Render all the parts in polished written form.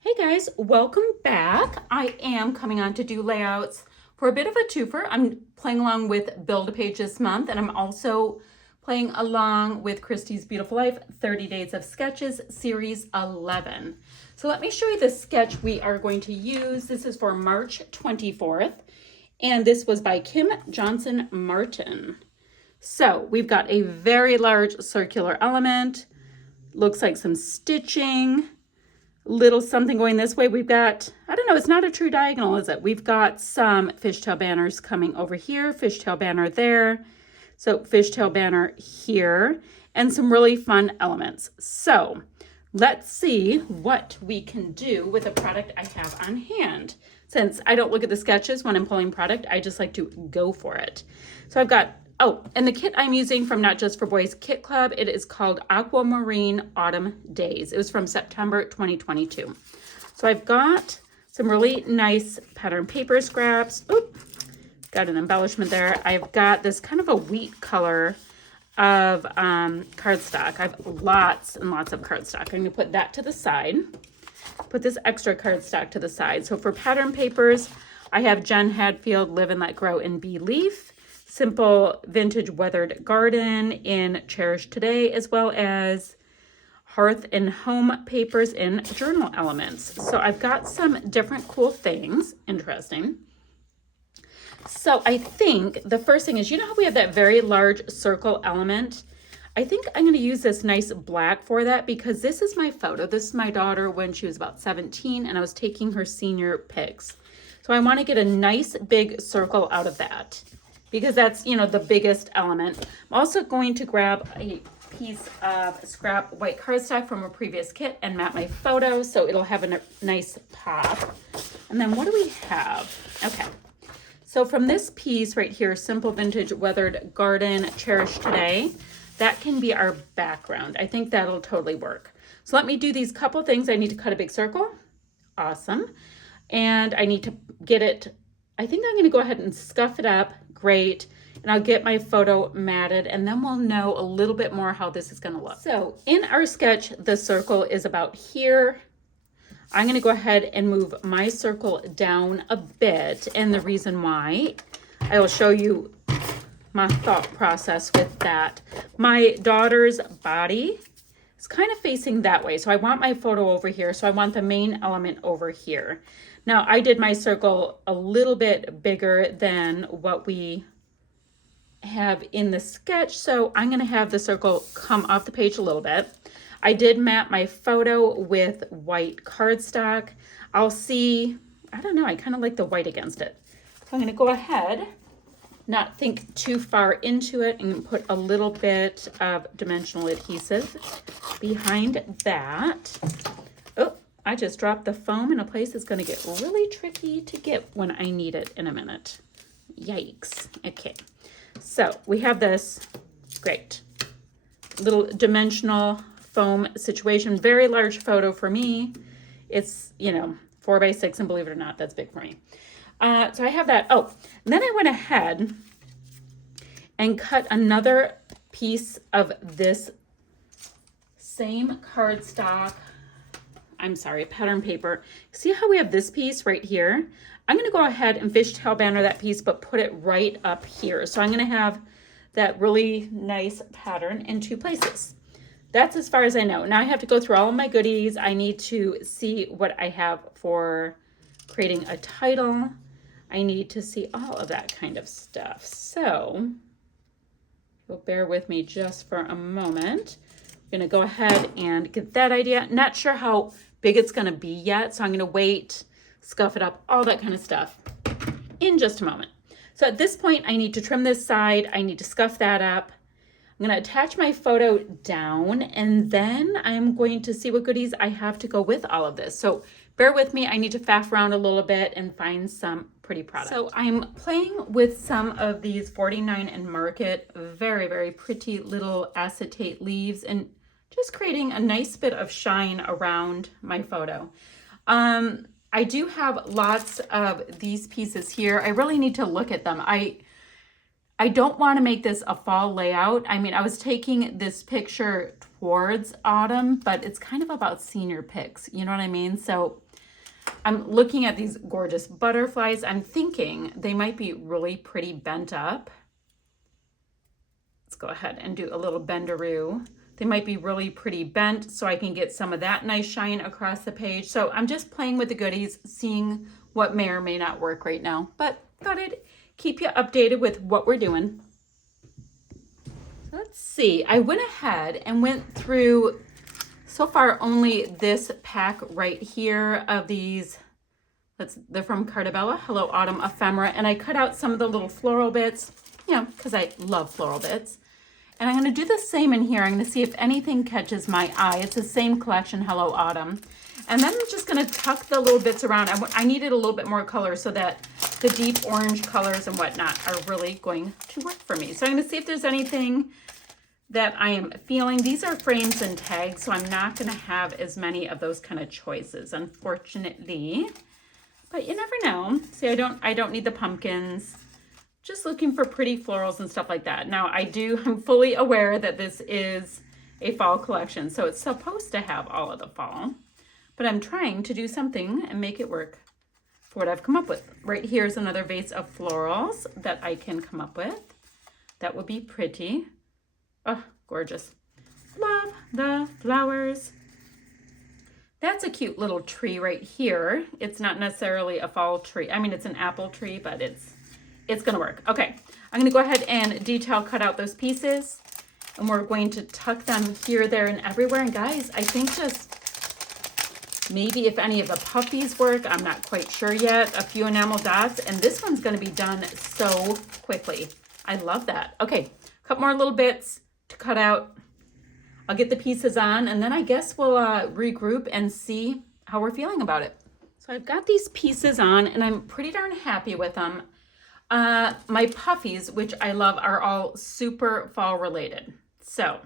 Hey guys, welcome back. I am coming on to do layouts for a bit of a twofer. I'm playing along with Build a Page this month, and I'm also playing along with Christy's Beautiful Life 30 Days of Sketches, Series 11. So let me show you the sketch we are going to use. This is for March 24th, and this was by Kim Johnson Martin. So we've got a very large circular element, looks like some stitching, little something going this way. We've got, I don't know, it's not a true diagonal, is it? We've got some fishtail banners coming over here, fishtail banner there, so fishtail banner here, and some really fun elements. So let's see what we can do with the product I have on hand. Since I don't look at the sketches when I'm pulling product, I just like to go for it. So I've got, oh, and the kit I'm using from Not Just for Boys Kit Club, it is called Aquamarine Autumn Days. It was from September 2022. So I've got some really nice pattern paper scraps. Oop, got an embellishment there. I've got this kind of a wheat color of cardstock. I have lots and lots of cardstock. I'm gonna put that to the side. Put this extra cardstock to the side. So for pattern papers, I have Jen Hadfield Live and Let Grow in Bee Leaf, Simple Vintage Weathered Garden in Cherish Today, as well as Hearth and Home papers in Journal Elements. So I've got some different cool things. Interesting. So I think the first thing is, you know how we have that very large circle element? I think I'm going to use this nice black for that because this is my photo. This is my daughter when she was about 17 and I was taking her senior pics. So I want to get a nice big circle out of that because that's, you know, the biggest element. I'm also going to grab a piece of scrap white cardstock from a previous kit and map my photo so it'll have a nice pop. And then what do we have? Okay. So from this piece right here, Simple Vintage Weathered Garden, Cherish Today, that can be our background. I think that'll totally work. So let me do these couple things. I need to cut a big circle. Awesome. And I need to get it, I think I'm gonna go ahead and scuff it up. Great. And I'll get my photo matted and then we'll know a little bit more how this is gonna look. So in our sketch, the circle is about here. I'm gonna go ahead and move my circle down a bit. And the reason why, I will show you my thought process with that. My daughter's body is kind of facing that way. So I want my photo over here. So I want the main element over here. Now I did my circle a little bit bigger than what we have in the sketch. So I'm going to have the circle come off the page a little bit. I did map my photo with white cardstock. I'll see, I don't know, I kind of like the white against it. So I'm going to go ahead, not think too far into it, and put a little bit of dimensional adhesive behind that. Oh, I just dropped the foam in a place that's going to get really tricky to get when I need it in a minute. Yikes. Okay, so we have this great little dimensional foam situation. Very large photo for me. It's, you know, 4x6, and believe it or not, that's big for me. So I have that. Oh, and then I went ahead and cut another piece of this same cardstock. I'm sorry, pattern paper. See how we have this piece right here? I'm going to go ahead and fishtail banner that piece, but put it right up here. So I'm going to have that really nice pattern in two places. That's as far as I know. Now I have to go through all of my goodies. I need to see what I have for creating a title. I need to see all of that kind of stuff. So you'll bear with me just for a moment. I'm going to go ahead and get that idea. Not sure how big it's going to be yet, so I'm going to wait, scuff it up, all that kind of stuff in just a moment. So at this point, I need to trim this side. I need to scuff that up. I'm going to attach my photo down, and then I'm going to see what goodies I have to go with all of this. So bear with me. I need to faff around a little bit and find some pretty products. So I'm playing with some of these 49 and Market, very, very pretty little acetate leaves, and just creating a nice bit of shine around my photo. I do have lots of these pieces here. I really need to look at them. I don't want to make this a fall layout. I mean, I was taking this picture towards autumn, but it's kind of about senior pics. You know what I mean? So I'm looking at these gorgeous butterflies. I'm thinking they might be really pretty bent up. Let's go ahead and do a little bendaroo. They might be really pretty bent, so I can get some of that nice shine across the page. So I'm just playing with the goodies, seeing what may or may not work right now. But thought I'd keep you updated with what we're doing. Let's see. I went ahead and went through so far only this pack right here of these. They're from Cartabella, Hello Autumn Ephemera. And I cut out some of the little floral bits, you know, because I love floral bits. And I'm going to do the same in here. I'm going to see if anything catches my eye. It's the same collection, Hello Autumn. And then I'm just going to tuck the little bits around. I needed a little bit more color so that the deep orange colors and whatnot are really going to work for me. So I'm going to see if there's anything that I am feeling. These are frames and tags, so I'm not going to have as many of those kind of choices, unfortunately. But you never know. See, I don't need the pumpkins. Just looking for pretty florals and stuff like that. Now, I'm fully aware that this is a fall collection, so it's supposed to have all of the fall. But I'm trying to do something and make it work for what I've come up with. Right here is another vase of florals that I can come up with. That would be pretty. Oh, gorgeous. Love the flowers. That's a cute little tree right here. It's not necessarily a fall tree. I mean, it's an apple tree, but it's going to work. Okay, I'm going to go ahead and detail cut out those pieces. And we're going to tuck them here, there, and everywhere. And guys, I think just maybe if any of the puffies work, I'm not quite sure yet. A few enamel dots. And this one's going to be done so quickly. I love that. Okay, a couple more little bits to cut out. I'll get the pieces on, and then I guess we'll regroup and see how we're feeling about it. So I've got these pieces on, and I'm pretty darn happy with them. My puffies, which I love, are all super fall related. So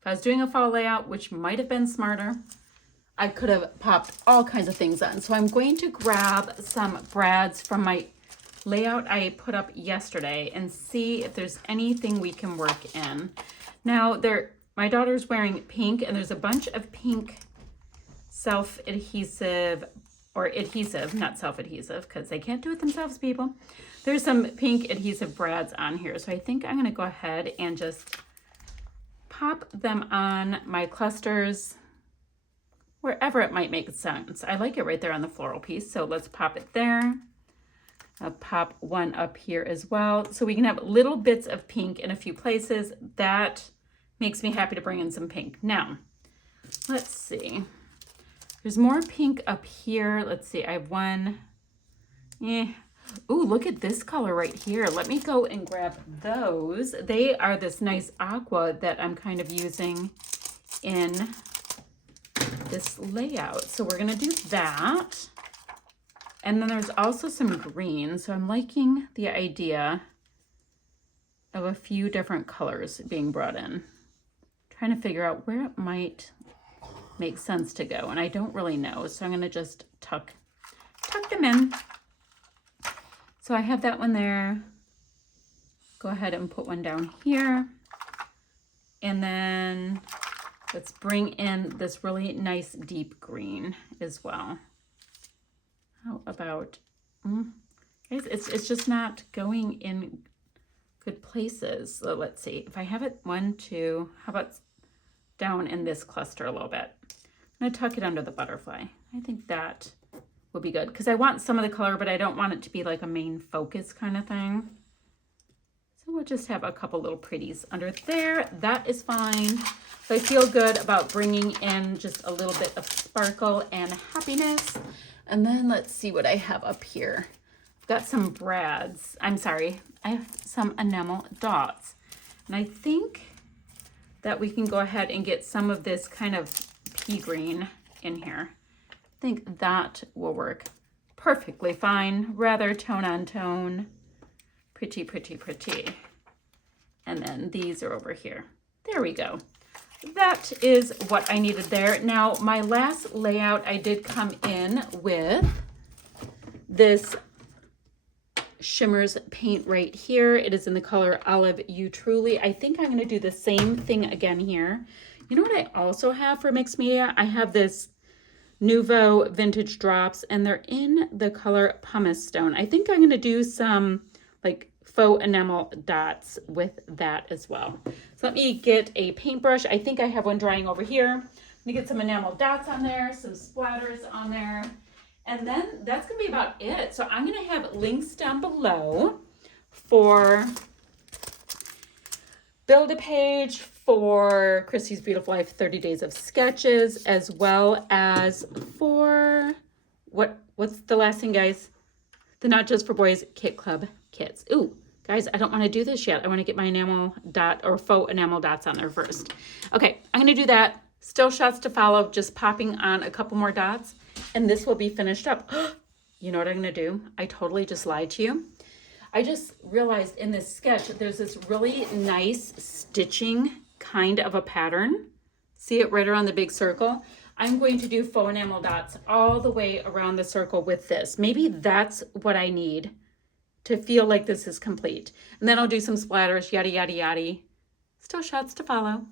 if I was doing a fall layout, which might have been smarter, I could have popped all kinds of things on. So I'm going to grab some brads from my layout I put up yesterday and see if there's anything we can work in. Now, my daughter's wearing pink, and there's a bunch of pink self-adhesive, or adhesive, not self-adhesive, because they can't do it themselves, people. There's some pink adhesive brads on here, so I think I'm going to go ahead and just pop them on my clusters wherever it might make sense. I like it right there on the floral piece, so let's pop it there. I'll pop one up here as well. So we can have little bits of pink in a few places. That makes me happy to bring in some pink. Now, let's see. There's more pink up here. Let's see, I have one. Ooh, look at this color right here. Let me go and grab those. They are this nice aqua that I'm kind of using in this layout. So we're gonna do that. And then there's also some green. So I'm liking the idea of a few different colors being brought in. Trying to figure out where it might make sense to go. And I don't really know. So I'm going to just tuck them in. So I have that one there. Go ahead and put one down here. And then let's bring in this really nice deep green as well. How about, guys, it's just not going in good places. So let's see if I have it 1, 2, how about down in this cluster a little bit. I'm going to tuck it under the butterfly. I think that will be good because I want some of the color, but I don't want it to be like a main focus kind of thing. So we'll just have a couple little pretties under there. That is fine. So I feel good about bringing in just a little bit of sparkle and happiness. And then let's see what I have up here. I've got some brads. I'm sorry. I have some enamel dots. And I think that we can go ahead and get some of this kind of pea green in here. I think that will work perfectly fine. Rather tone on tone. Pretty, pretty, pretty. And then these are over here. There we go. That is what I needed there. Now, my last layout, I did come in with this Shimmers paint right here. It is in the color Olive You Truly. I think I'm going to do the same thing again here. You know what I also have for mixed media? I have this Nouveau Vintage Drops, and they're in the color Pumice Stone. I think I'm going to do some like faux enamel dots with that as well. So let me get a paintbrush. I think I have one drying over here. Let me get some enamel dots on there, some splatters on there, and then that's going to be about it. So I'm going to have links down below for Build-A-Page, for Christy's Beautiful Life 30 Days of Sketches, as well as for, what's the last thing, guys? The Not Just for Boys Kit Club kits. Ooh, guys, I don't want to do this yet. I want to get my enamel dot or faux enamel dots on there first. Okay, I'm going to do that. Still shots to follow, just popping on a couple more dots, and this will be finished up. You know what I'm going to do? I totally just lied to you. I just realized in this sketch, there's this really nice stitching kind of a pattern. See it right around the big circle? I'm going to do faux enamel dots all the way around the circle with this. Maybe that's what I need to feel like this is complete. And then I'll do some splatters, yada, yada, yada. Still shots to follow.